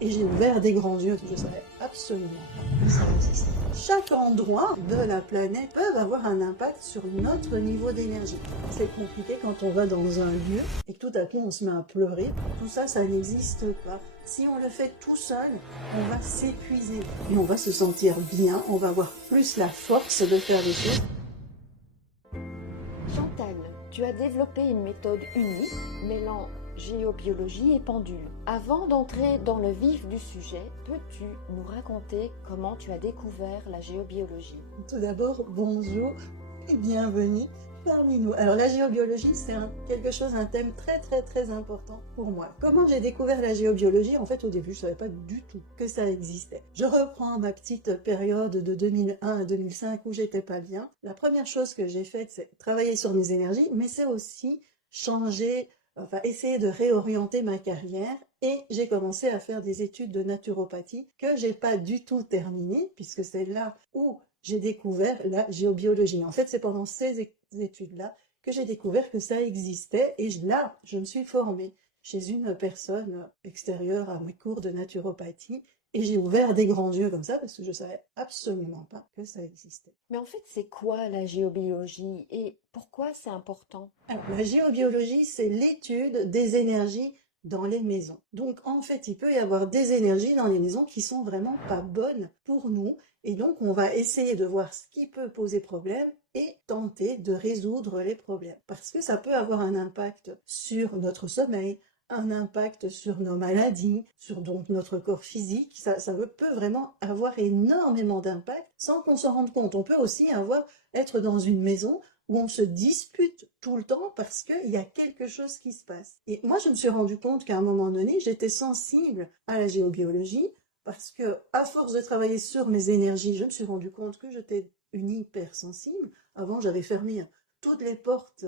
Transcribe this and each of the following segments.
et j'ai ouvert des grands yeux, je ne savais absolument pas que ça existait. Chaque endroit de la planète peut avoir un impact sur notre niveau d'énergie. C'est compliqué quand on va dans un lieu et que tout à coup on se met à pleurer. Tout ça, ça n'existe pas. Si on le fait tout seul, on va s'épuiser et on va se sentir bien, on va avoir plus la force de faire les choses. Chantal, tu as développé une méthode unique mêlant géobiologie et pendule. Avant d'entrer dans le vif du sujet, peux-tu nous raconter comment tu as découvert la géobiologie? Tout d'abord, bonjour et bienvenue parmi nous. Alors la géobiologie, c'est un thème très important pour moi. Comment j'ai découvert la géobiologie? En fait, au début, je ne savais pas du tout que ça existait. Je reprends ma petite période de 2001 à 2005 où j'étais pas bien. La première chose que j'ai faite, c'est travailler sur mes énergies, mais c'est aussi essayer de réorienter ma carrière, et j'ai commencé à faire des études de naturopathie que j'ai pas du tout terminées, puisque c'est là où j'ai découvert la géobiologie. En fait, c'est pendant ces études-là que j'ai découvert que ça existait, et là, je me suis formée chez une personne extérieure à mes cours de naturopathie, et j'ai ouvert des grands yeux comme ça, parce que je savais absolument pas que ça existait. Mais en fait, c'est quoi la géobiologie et pourquoi c'est important? Alors, la géobiologie, c'est l'étude des énergies dans les maisons. Donc, en fait, il peut y avoir des énergies dans les maisons qui sont vraiment pas bonnes pour nous. Et donc, on va essayer de voir ce qui peut poser problème et tenter de résoudre les problèmes. Parce que ça peut avoir un impact sur notre sommeil, un impact sur nos maladies, sur donc notre corps physique. Ça peut vraiment avoir énormément d'impact sans qu'on s'en rende compte. On peut aussi être dans une maison où on se dispute tout le temps parce qu'il y a quelque chose qui se passe. Et moi, je me suis rendu compte qu'à un moment donné, j'étais sensible à la géobiologie parce que, à force de travailler sur mes énergies, je me suis rendu compte que j'étais une hypersensible. Avant, j'avais fermé toutes les portes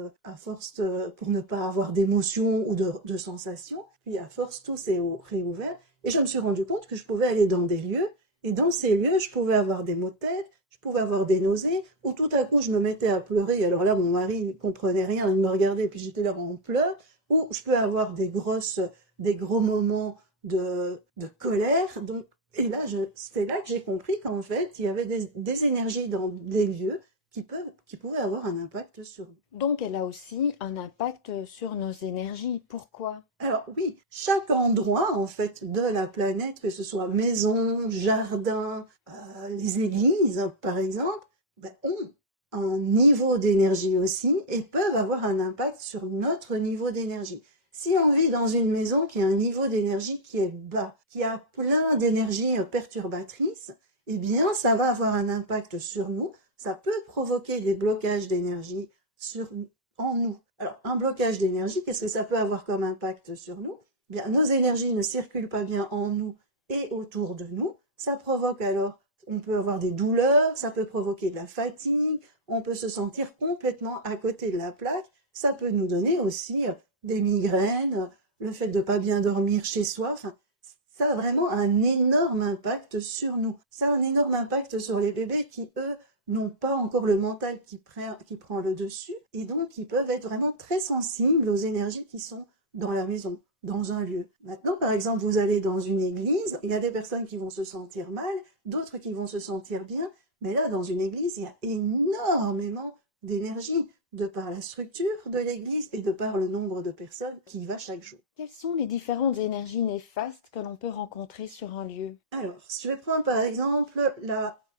pour ne pas avoir d'émotions ou de sensations. Puis, à force, tout s'est réouvert. Et je me suis rendu compte que je pouvais aller dans des lieux, et dans ces lieux, je pouvais avoir des maux de tête, je pouvais avoir des nausées, ou tout à coup je me mettais à pleurer, alors là mon mari ne comprenait rien, il me regardait et puis j'étais là en pleurs, ou je peux avoir des gros moments de colère. Donc, et là, c'est là que j'ai compris qu'en fait, il y avait des énergies dans les lieux qui pouvaient avoir un impact sur nous. Donc, elle a aussi un impact sur nos énergies. Pourquoi? Alors oui, chaque endroit en fait de la planète, que ce soit maison, jardin, les églises par exemple, ont un niveau d'énergie aussi et peuvent avoir un impact sur notre niveau d'énergie. Si on vit dans une maison qui a un niveau d'énergie qui est bas, qui a plein d'énergie perturbatrices, eh bien ça va avoir un impact sur nous. Ça peut provoquer des blocages d'énergie en nous. Alors, un blocage d'énergie, qu'est-ce que ça peut avoir comme impact sur nous? Bien, nos énergies ne circulent pas bien en nous et autour de nous. Ça provoque alors, on peut avoir des douleurs, ça peut provoquer de la fatigue, on peut se sentir complètement à côté de la plaque. Ça peut nous donner aussi des migraines, le fait de ne pas bien dormir chez soi. Enfin, ça a vraiment un énorme impact sur nous. Ça a un énorme impact sur les bébés qui, eux, n'ont pas encore le mental qui prend le dessus, et donc ils peuvent être vraiment très sensibles aux énergies qui sont dans la maison, dans un lieu. Maintenant, par exemple, vous allez dans une église, il y a des personnes qui vont se sentir mal, d'autres qui vont se sentir bien, mais là, dans une église, il y a énormément d'énergie, de par la structure de l'église et de par le nombre de personnes qui y va chaque jour. Quelles sont les différentes énergies néfastes que l'on peut rencontrer sur un lieu? Alors, je vais prendre par exemple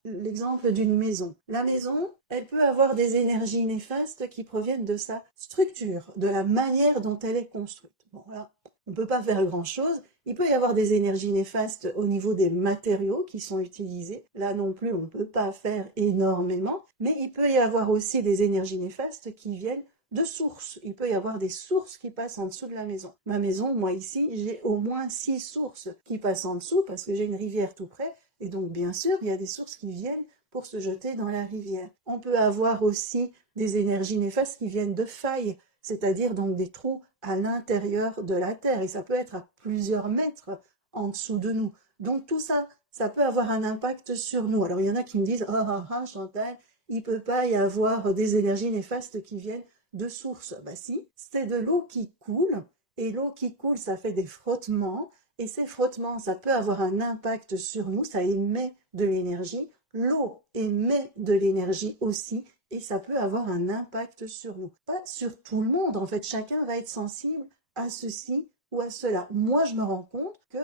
l'exemple d'une maison. La maison, elle peut avoir des énergies néfastes qui proviennent de sa structure, de la manière dont elle est construite. Bon, là, on ne peut pas faire grand-chose. Il peut y avoir des énergies néfastes au niveau des matériaux qui sont utilisés. Là non plus, on ne peut pas faire énormément. Mais il peut y avoir aussi des énergies néfastes qui viennent de sources. Il peut y avoir des sources qui passent en dessous de la maison. Ma maison, moi ici, j'ai au moins 6 sources qui passent en dessous parce que j'ai une rivière tout près. Et donc, bien sûr, il y a des sources qui viennent pour se jeter dans la rivière. On peut avoir aussi des énergies néfastes qui viennent de failles, c'est-à-dire donc des trous à l'intérieur de la terre. Et ça peut être à plusieurs mètres en dessous de nous. Donc tout ça, ça peut avoir un impact sur nous. Alors il y en a qui me disent, Chantal, il ne peut pas y avoir des énergies néfastes qui viennent de sources. Bah si, c'est de l'eau qui coule. Et l'eau qui coule, ça fait des frottements. Et ces frottements, ça peut avoir un impact sur nous, ça émet de l'énergie. L'eau émet de l'énergie aussi, et ça peut avoir un impact sur nous. Pas sur tout le monde, en fait, chacun va être sensible à ceci ou à cela. Moi, je me rends compte que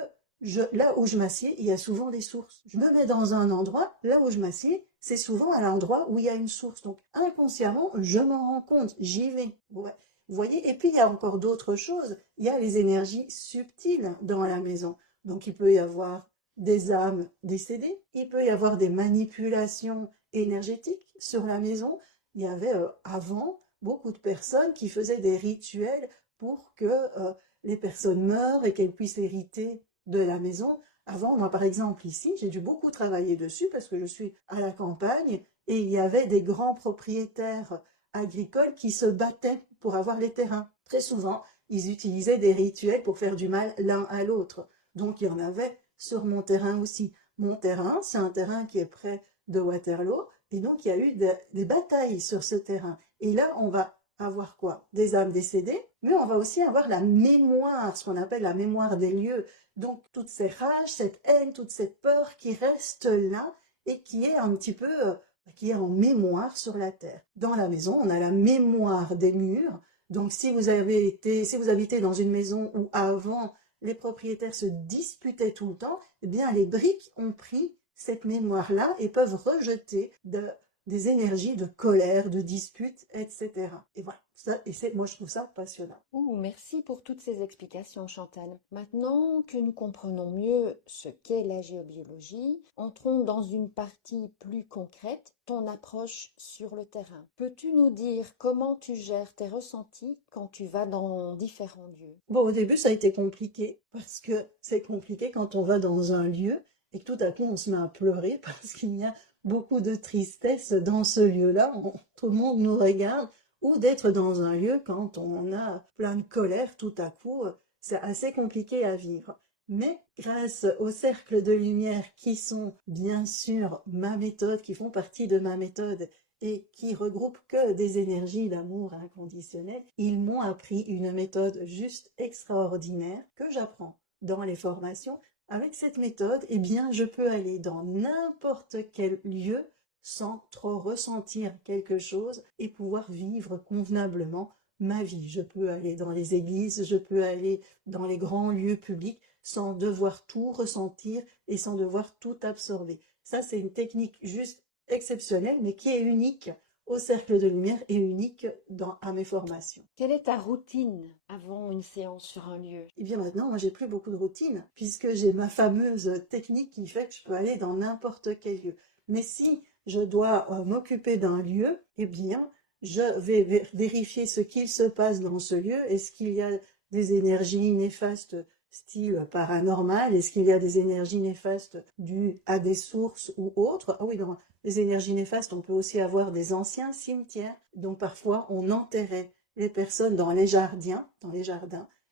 là où je m'assieds, il y a souvent des sources. Je me mets dans un endroit, là où je m'assieds, c'est souvent à l'endroit où il y a une source. Donc, inconsciemment, je m'en rends compte, j'y vais. Ouais. Vous voyez? Et puis, il y a encore d'autres choses. Il y a les énergies subtiles dans la maison. Donc, il peut y avoir des âmes décédées, il peut y avoir des manipulations énergétiques sur la maison. Il y avait avant beaucoup de personnes qui faisaient des rituels pour que les personnes meurent et qu'elles puissent hériter de la maison. Avant, moi par exemple ici, j'ai dû beaucoup travailler dessus parce que je suis à la campagne et il y avait des grands propriétaires agricoles qui se battaient pour avoir les terrains. Très souvent, ils utilisaient des rituels pour faire du mal l'un à l'autre. Donc il y en avait sur mon terrain aussi. Mon terrain, c'est un terrain qui est près de Waterloo et donc il y a eu des batailles sur ce terrain. Et là, on va avoir quoi? Des âmes décédées, mais on va aussi avoir la mémoire, ce qu'on appelle la mémoire des lieux. Donc toutes ces rages, cette haine, toute cette peur qui reste là et qui est un petit peu, qui est en mémoire sur la terre. Dans la maison, on a la mémoire des murs. Donc si vous habitez dans une maison où avant les propriétaires se disputaient tout le temps, eh bien les briques ont pris cette mémoire-là et peuvent rejeter des énergies de colère, de dispute, etc. Et voilà, moi je trouve ça passionnant. Ouh, merci pour toutes ces explications, Chantal. Maintenant que nous comprenons mieux ce qu'est la géobiologie, entrons dans une partie plus concrète, ton approche sur le terrain. Peux-tu nous dire comment tu gères tes ressentis quand tu vas dans différents lieux? Bon, au début, ça a été compliqué, parce que c'est compliqué quand on va dans un lieu et que tout à coup on se met à pleurer parce qu'il y a beaucoup de tristesse dans ce lieu-là, tout le monde nous regarde, ou d'être dans un lieu quand on a plein de colère tout à coup, c'est assez compliqué à vivre. Mais grâce aux cercles de lumière qui sont bien sûr ma méthode, qui font partie de ma méthode et qui regroupent que des énergies d'amour inconditionnel, ils m'ont appris une méthode juste extraordinaire que j'apprends dans les formations. Avec cette méthode, eh bien, je peux aller dans n'importe quel lieu sans trop ressentir quelque chose et pouvoir vivre convenablement ma vie. Je peux aller dans les églises, je peux aller dans les grands lieux publics sans devoir tout ressentir et sans devoir tout absorber. Ça, c'est une technique juste exceptionnelle, mais qui est unique au Cercle de Lumière et unique à mes formations. Quelle est ta routine avant une séance sur un lieu? Et bien maintenant, moi, j'ai plus beaucoup de routine, puisque j'ai ma fameuse technique qui fait que je peux aller dans n'importe quel lieu. Mais si je dois m'occuper d'un lieu, eh bien, je vais vérifier ce qu'il se passe dans ce lieu. Est-ce qu'il y a des énergies néfastes style paranormal? Est-ce qu'il y a des énergies néfastes dues à des sources ou autres? Ah oui, dans les énergies néfastes, on peut aussi avoir des anciens cimetières. Donc parfois, on enterrait les personnes dans les jardins,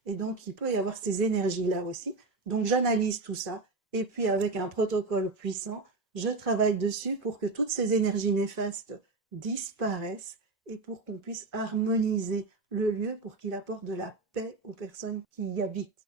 et donc il peut y avoir ces énergies-là aussi. Donc j'analyse tout ça, et puis avec un protocole puissant, je travaille dessus pour que toutes ces énergies néfastes disparaissent et pour qu'on puisse harmoniser le lieu pour qu'il apporte de la paix aux personnes qui y habitent.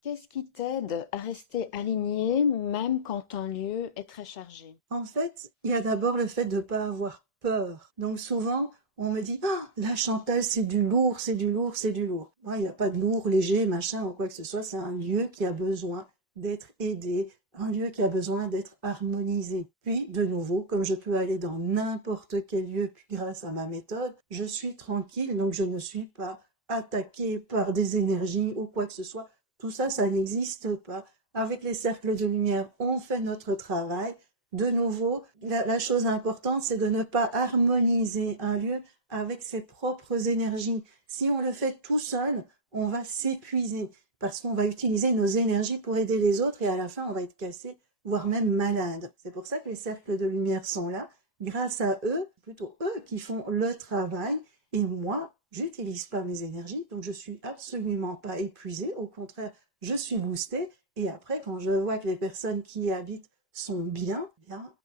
Qu'est-ce qui t'aide à rester aligné même quand un lieu est très chargé? En fait, il y a d'abord le fait de ne pas avoir peur. Donc souvent, on me dit ah, la Chantal, c'est du lourd, c'est du lourd, c'est du lourd. Moi, il n'y a pas de lourd, léger, machin ou quoi que ce soit. C'est un lieu qui a besoin d'être aidé, un lieu qui a besoin d'être harmonisé. Puis, de nouveau, comme je peux aller dans n'importe quel lieu, puis grâce à ma méthode, je suis tranquille, donc je ne suis pas attaquée par des énergies ou quoi que ce soit. Tout ça, ça n'existe pas. Avec les cercles de lumière, on fait notre travail. De nouveau, la chose importante, c'est de ne pas harmoniser un lieu avec ses propres énergies. Si on le fait tout seul, on va s'épuiser parce qu'on va utiliser nos énergies pour aider les autres et à la fin, on va être cassé, voire même malade. C'est pour ça que les cercles de lumière sont là. Grâce à eux, plutôt eux qui font le travail et moi, j'utilise pas mes énergies, donc je suis absolument pas épuisée. Au contraire, je suis boostée. Et après, quand je vois que les personnes qui y habitent sont bien,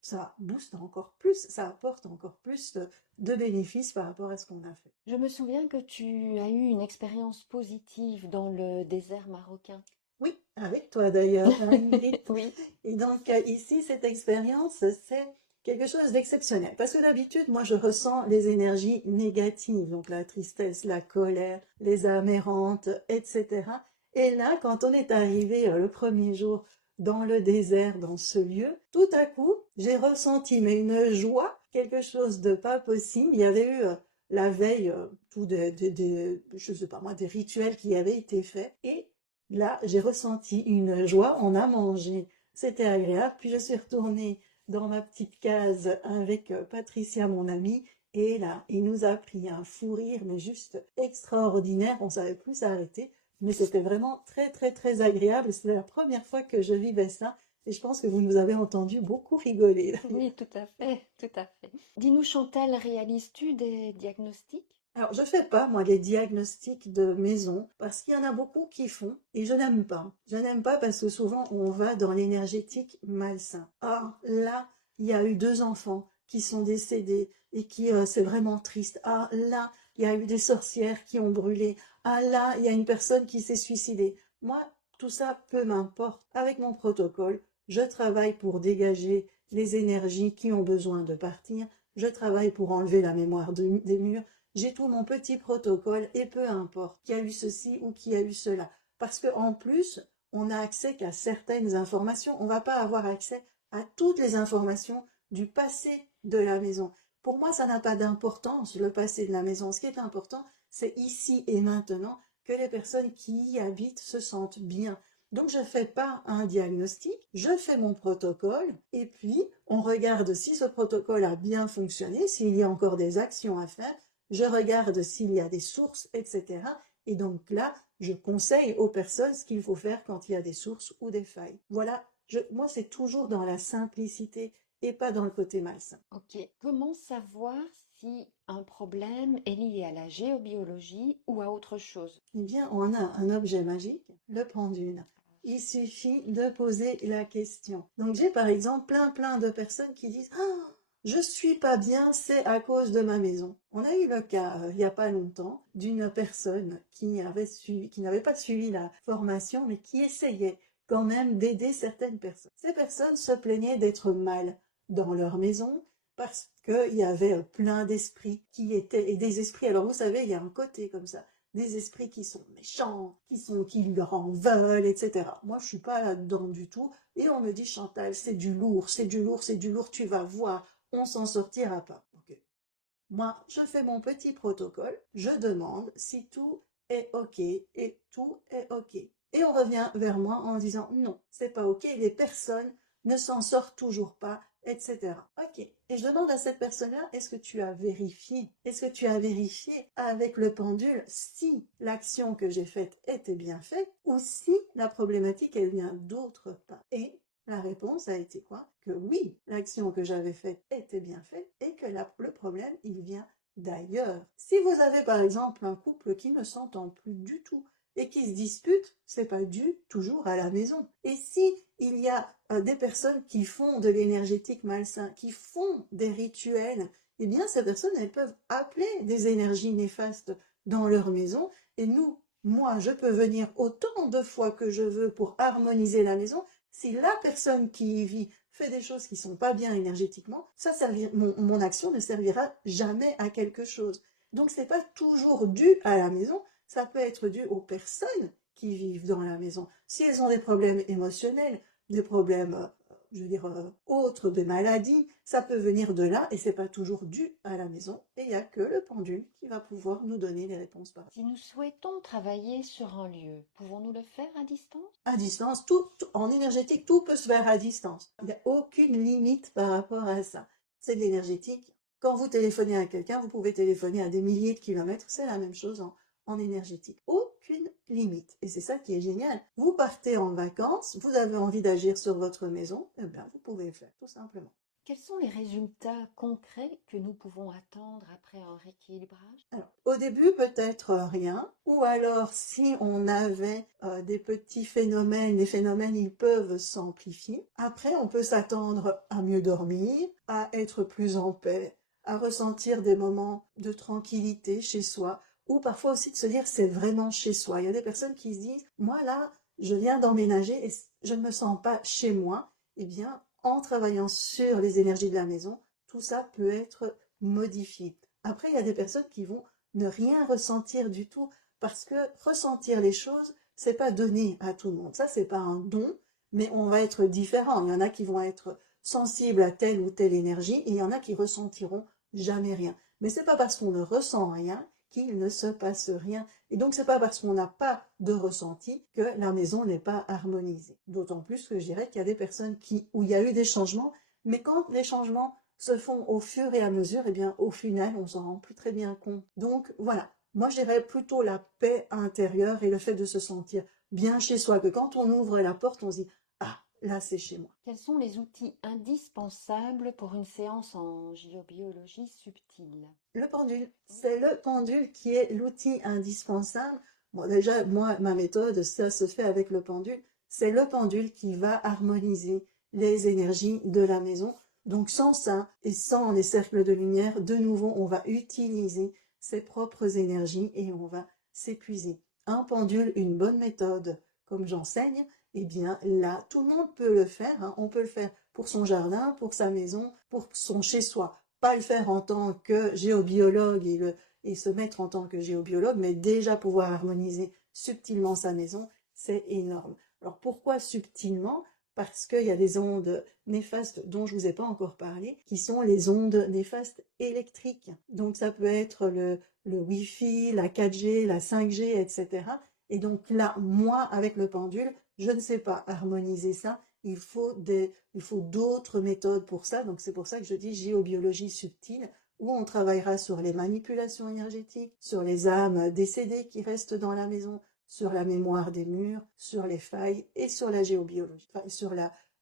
ça booste encore plus, ça apporte encore plus de bénéfices par rapport à ce qu'on a fait. Je me souviens que tu as eu une expérience positive dans le désert marocain. Oui, avec toi d'ailleurs, hein, Ingrid. Oui, Et donc ici, cette expérience, c'est quelque chose d'exceptionnel. Parce que d'habitude, moi, je ressens les énergies négatives, donc la tristesse, la colère, les amérantes, etc. Et là, quand on est arrivé le premier jour dans le désert, dans ce lieu, tout à coup, j'ai ressenti mais une joie, quelque chose de pas possible. Il y avait eu la veille tout je sais pas moi, des rituels qui avaient été faits. Et là, j'ai ressenti une joie. On a mangé, c'était agréable. Puis je suis retournée dans ma petite case avec Patricia, mon amie. Et là, il nous a pris un fou rire, mais juste extraordinaire. On savait plus s'arrêter. Mais c'était vraiment très, très, très agréable. C'était la première fois que je vivais ça. Et je pense que vous nous avez entendu beaucoup rigoler, d'ailleurs. oui, tout à fait, tout à fait. Dis-nous, Chantal, réalises-tu des diagnostics? Alors, je fais pas, moi, les diagnostics de maison, parce qu'il y en a beaucoup qui font, et je n'aime pas. Je n'aime pas parce que souvent, on va dans l'énergétique malsain. Or, là, il y a eu 2 enfants qui sont décédés, et qui, c'est vraiment triste. Ah, là, il y a eu des sorcières qui ont brûlé. Ah, là, il y a une personne qui s'est suicidée. Moi, tout ça, peu m'importe. Avec mon protocole, je travaille pour dégager les énergies qui ont besoin de partir. Je travaille pour enlever la mémoire des murs. J'ai tout mon petit protocole et peu importe qui a eu ceci ou qui a eu cela. Parce qu'en plus, on n'a accès qu'à certaines informations. On ne va pas avoir accès à toutes les informations du passé de la maison. Pour moi, ça n'a pas d'importance, le passé de la maison. Ce qui est important, c'est ici et maintenant que les personnes qui y habitent se sentent bien. Donc, je ne fais pas un diagnostic, je fais mon protocole et puis on regarde si ce protocole a bien fonctionné, s'il y a encore des actions à faire, je regarde s'il y a des sources, etc. Et donc là, je conseille aux personnes ce qu'il faut faire quand il y a des sources ou des failles. Voilà, moi c'est toujours dans la simplicité et pas dans le côté malsain. Ok. Comment savoir si un problème est lié à la géobiologie ou à autre chose? Eh bien, on a un objet magique, le pendule. Il suffit de poser la question. Donc j'ai par exemple plein de personnes qui disent «Ah, je suis pas bien, c'est à cause de ma maison». On a eu le cas il y a pas longtemps d'une personne qui n'avait pas suivi la formation, mais qui essayait quand même d'aider certaines personnes. Ces personnes se plaignaient d'être mal dans leur maison parce qu'il y avait plein d'esprits qui étaient, et des esprits, alors vous savez, il y a un côté comme ça, des esprits qui sont méchants, qui leur en veulent, etc. Moi, je suis pas là-dedans du tout. Et on me dit, Chantal, c'est du lourd, c'est du lourd, c'est du lourd, tu vas voir, on s'en sortira pas. Ok. Moi, je fais mon petit protocole, je demande si tout est OK et tout est OK. Et on revient vers moi en disant non, c'est pas OK, les personnes ne s'en sortent toujours pas, etc. OK. Et je demande à cette personne-là, est-ce que tu as vérifié? Est-ce que tu as vérifié avec le pendule si l'action que j'ai faite était bien faite ou si la problématique, elle vient d'autre part? Et la réponse a été quoi? Que oui, l'action que j'avais faite était bien faite et que le problème, il vient d'ailleurs. Si vous avez par exemple un couple qui ne s'entend plus du tout et qui se dispute, c'est pas dû toujours à la maison. Et si il y a des personnes qui font de l'énergétique malsain, qui font des rituels, eh bien ces personnes, elles peuvent appeler des énergies néfastes dans leur maison. Et moi, je peux venir autant de fois que je veux pour harmoniser la maison. Si la personne qui y vit fait des choses qui sont pas bien énergétiquement, mon action ne servira jamais à quelque chose. Donc c'est pas toujours dû à la maison, ça peut être dû aux personnes qui vivent dans la maison. Si elles ont des problèmes émotionnels, des problèmes, je veux dire, autres, des maladies, ça peut venir de là et c'est pas toujours dû à la maison. Et il n'y a que le pendule qui va pouvoir nous donner les réponses par Si nous souhaitons travailler sur un lieu, pouvons-nous le faire à distance? à distance, en énergétique, tout peut se faire à distance. Il n'y a aucune limite par rapport à ça. C'est de l'énergétique. Quand vous téléphonez à quelqu'un, vous pouvez téléphoner à des milliers de kilomètres, c'est la même chose en énergétique. Aucune limite. Et c'est ça qui est génial. Vous partez en vacances, vous avez envie d'agir sur votre maison, eh bien, vous pouvez le faire, tout simplement. Quels sont les résultats concrets que nous pouvons attendre après un rééquilibrage? Alors, au début, peut-être rien, ou alors si on avait des petits phénomènes, les phénomènes, ils peuvent s'amplifier. Après, on peut s'attendre à mieux dormir, à être plus en paix, à ressentir des moments de tranquillité chez soi, ou parfois aussi de se dire c'est vraiment chez soi. Il y a des personnes qui se disent, moi là, je viens d'emménager et je ne me sens pas chez moi, eh bien, en travaillant sur les énergies de la maison, tout ça peut être modifié. Après, il y a des personnes qui vont ne rien ressentir du tout parce que ressentir les choses, c'est pas donné à tout le monde. Ça, c'est pas un don, mais on va être différent. Il y en a qui vont être sensibles à telle ou telle énergie et il y en a qui ressentiront jamais rien. Mais c'est pas parce qu'on ne ressent rien qu'il ne se passe rien. Et donc, c'est pas parce qu'on n'a pas de ressenti que la maison n'est pas harmonisée. D'autant plus que je dirais qu'il y a des personnes où il y a eu des changements, mais quand les changements se font au fur et à mesure, eh bien, au final, on s'en rend plus très bien compte. Donc, voilà. Moi, je dirais plutôt la paix intérieure et le fait de se sentir bien chez soi, que quand on ouvre la porte, on se dit « Ah, là, c'est chez moi ». Quels sont les outils indispensables pour une séance en géobiologie subtile? Le pendule, c'est le pendule qui est l'outil indispensable. Bon, déjà, moi, ma méthode, ça se fait avec le pendule. C'est le pendule qui va harmoniser les énergies de la maison. Donc, sans ça et sans les cercles de lumière, de nouveau, on va utiliser ses propres énergies et on va s'épuiser. Un pendule, une bonne méthode, comme j'enseigne, eh bien là, tout le monde peut le faire. Hein. On peut le faire pour son jardin, pour sa maison, pour son chez-soi. Pas le faire en tant que géobiologue et se mettre en tant que géobiologue, mais déjà pouvoir harmoniser subtilement sa maison, c'est énorme. Alors pourquoi subtilement? Parce qu'il y a des ondes néfastes dont je ne vous ai pas encore parlé, qui sont les ondes néfastes électriques. Donc ça peut être le Wi-Fi, la 4G, la 5G, etc. Et donc là, moi, avec le pendule, je ne sais pas harmoniser ça. Il faut d'autres méthodes pour ça. Donc c'est pour ça que je dis géobiologie subtile, où on travaillera sur les manipulations énergétiques, sur les âmes décédées qui restent dans la maison, sur la mémoire des murs, sur les failles et sur la géobiologie, enfin, sur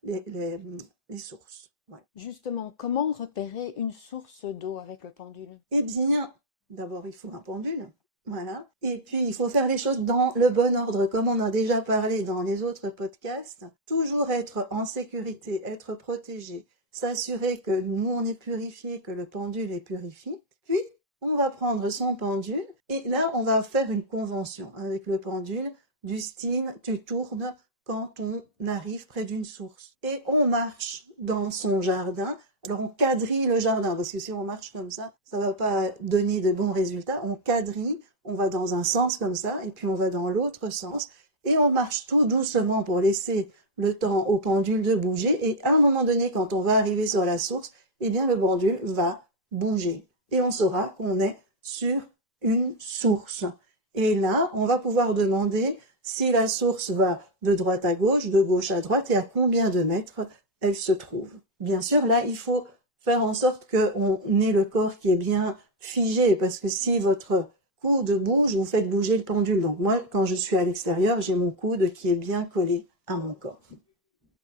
les sources. Ouais. Justement, comment repérer une source d'eau avec le pendule? Eh bien, d'abord, il faut un pendule. Voilà. Et puis, il faut faire les choses dans le bon ordre, comme on a déjà parlé dans les autres podcasts. Toujours être en sécurité, être protégé, s'assurer que nous, on est purifié, que le pendule est purifié. Puis, on va prendre son pendule et là, on va faire une convention avec le pendule du style, tu tournes quand on arrive près d'une source. Et on marche dans son jardin. Alors, on quadrille le jardin, parce que si on marche comme ça va pas donner de bons résultats. On quadrille, on va dans un sens comme ça, et puis on va dans l'autre sens, et on marche tout doucement pour laisser le temps au pendule de bouger, et à un moment donné, quand on va arriver sur la source, eh bien, le pendule va bouger. Et on saura qu'on est sur une source. Et là, on va pouvoir demander si la source va de droite à gauche, de gauche à droite, et à combien de mètres elle se trouve. Bien sûr, là, il faut faire en sorte qu'on ait le corps qui est bien figé, parce que si votre coude bouge, vous faites bouger le pendule. Donc moi, quand je suis à l'extérieur, j'ai mon coude qui est bien collé à mon corps.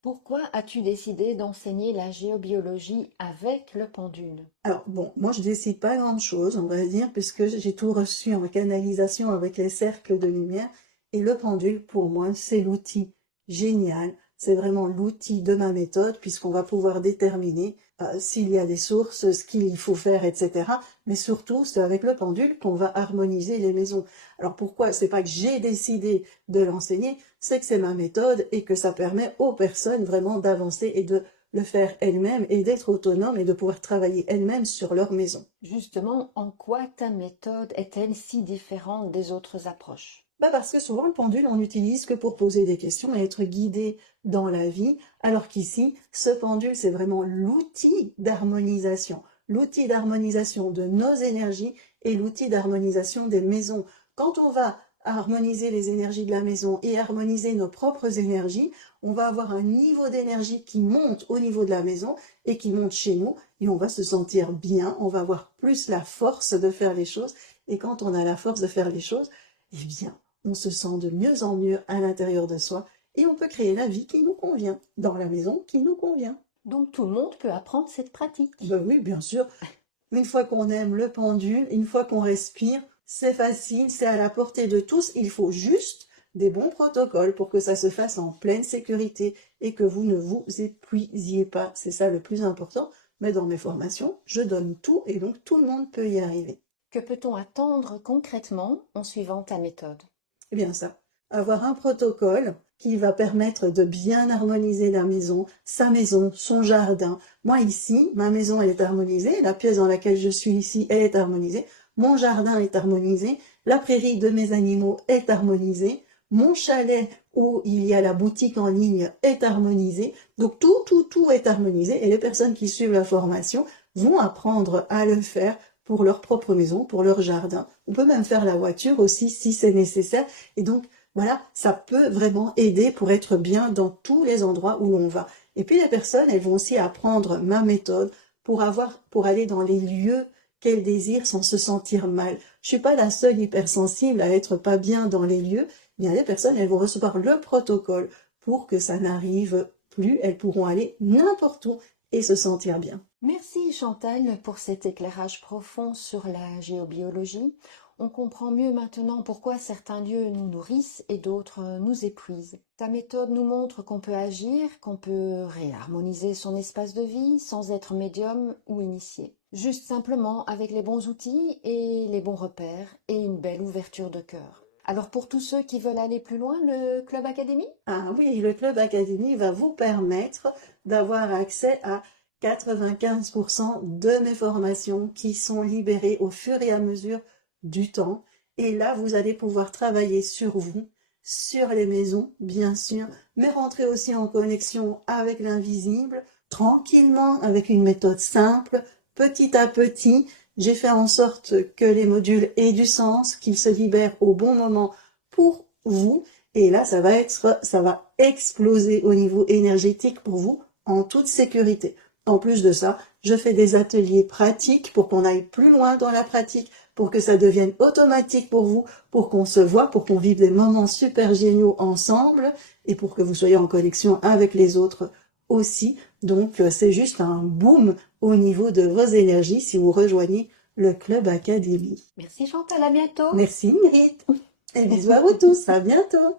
Pourquoi as-tu décidé d'enseigner la géobiologie avec le pendule? Alors bon, moi je décide pas grand-chose, on va dire, puisque j'ai tout reçu en canalisation avec les cercles de lumière, et le pendule, pour moi, c'est l'outil génial. C'est vraiment l'outil de ma méthode, puisqu'on va pouvoir déterminer s'il y a des sources, ce qu'il faut faire, etc. Mais surtout, c'est avec le pendule qu'on va harmoniser les maisons. Alors pourquoi? C'est pas que j'ai décidé de l'enseigner, c'est que c'est ma méthode et que ça permet aux personnes vraiment d'avancer et de le faire elles-mêmes et d'être autonomes et de pouvoir travailler elles-mêmes sur leur maison. Justement, en quoi ta méthode est-elle si différente des autres approches? Parce que souvent le pendule, on n'utilise que pour poser des questions et être guidé dans la vie, alors qu'ici, ce pendule, c'est vraiment l'outil d'harmonisation de nos énergies et l'outil d'harmonisation des maisons. Quand on va harmoniser les énergies de la maison et harmoniser nos propres énergies, on va avoir un niveau d'énergie qui monte au niveau de la maison et qui monte chez nous, et on va se sentir bien, on va avoir plus la force de faire les choses, et quand on a la force de faire les choses, eh bien, on se sent de mieux en mieux à l'intérieur de soi et on peut créer la vie qui nous convient, dans la maison qui nous convient. Donc tout le monde peut apprendre cette pratique. Oui, bien sûr. Une fois qu'on aime le pendule, une fois qu'on respire, c'est facile, c'est à la portée de tous. Il faut juste des bons protocoles pour que ça se fasse en pleine sécurité et que vous ne vous épuisiez pas. C'est ça le plus important. Mais dans mes formations, je donne tout et donc tout le monde peut y arriver. Que peut-on attendre concrètement en suivant ta méthode? Eh bien ça, avoir un protocole qui va permettre de bien harmoniser la maison, sa maison, son jardin. Moi ici, ma maison elle est harmonisée, la pièce dans laquelle je suis ici, elle est harmonisée, mon jardin est harmonisé, la prairie de mes animaux est harmonisée, mon chalet où il y a la boutique en ligne est harmonisé. Donc tout est harmonisé et les personnes qui suivent la formation vont apprendre à le faire pour leur propre maison, pour leur jardin. On peut même faire la voiture aussi si c'est nécessaire. Et donc, voilà, ça peut vraiment aider pour être bien dans tous les endroits où l'on va. Et puis les personnes, elles vont aussi apprendre ma méthode pour aller dans les lieux qu'elles désirent sans se sentir mal. Je suis pas la seule hypersensible à être pas bien dans les lieux. Bien, les personnes, elles vont recevoir le protocole pour que ça n'arrive plus. Elles pourront aller n'importe où et se sentir bien. Merci Chantal pour cet éclairage profond sur la géobiologie. On comprend mieux maintenant pourquoi certains lieux nous nourrissent et d'autres nous épuisent. Ta méthode nous montre qu'on peut agir, qu'on peut réharmoniser son espace de vie sans être médium ou initié. Juste simplement avec les bons outils et les bons repères et une belle ouverture de cœur. Alors pour tous ceux qui veulent aller plus loin, le Club Académie ? Ah oui, le Club Académie va vous permettre d'avoir accès à 95% de mes formations qui sont libérées au fur et à mesure du temps. Et là, vous allez pouvoir travailler sur vous, sur les maisons, bien sûr, mais rentrer aussi en connexion avec l'invisible, tranquillement, avec une méthode simple, petit à petit. J'ai fait en sorte que les modules aient du sens, qu'ils se libèrent au bon moment pour vous. Et là, ça va exploser au niveau énergétique pour vous en toute sécurité. En plus de ça, je fais des ateliers pratiques pour qu'on aille plus loin dans la pratique, pour que ça devienne automatique pour vous, pour qu'on se voit, pour qu'on vive des moments super géniaux ensemble et pour que vous soyez en connexion avec les autres aussi. Donc, c'est juste un boom au niveau de vos énergies si vous rejoignez le Club Académie. Merci Chantal, à bientôt. Merci Myritt. Et bisous à vous tous, à bientôt.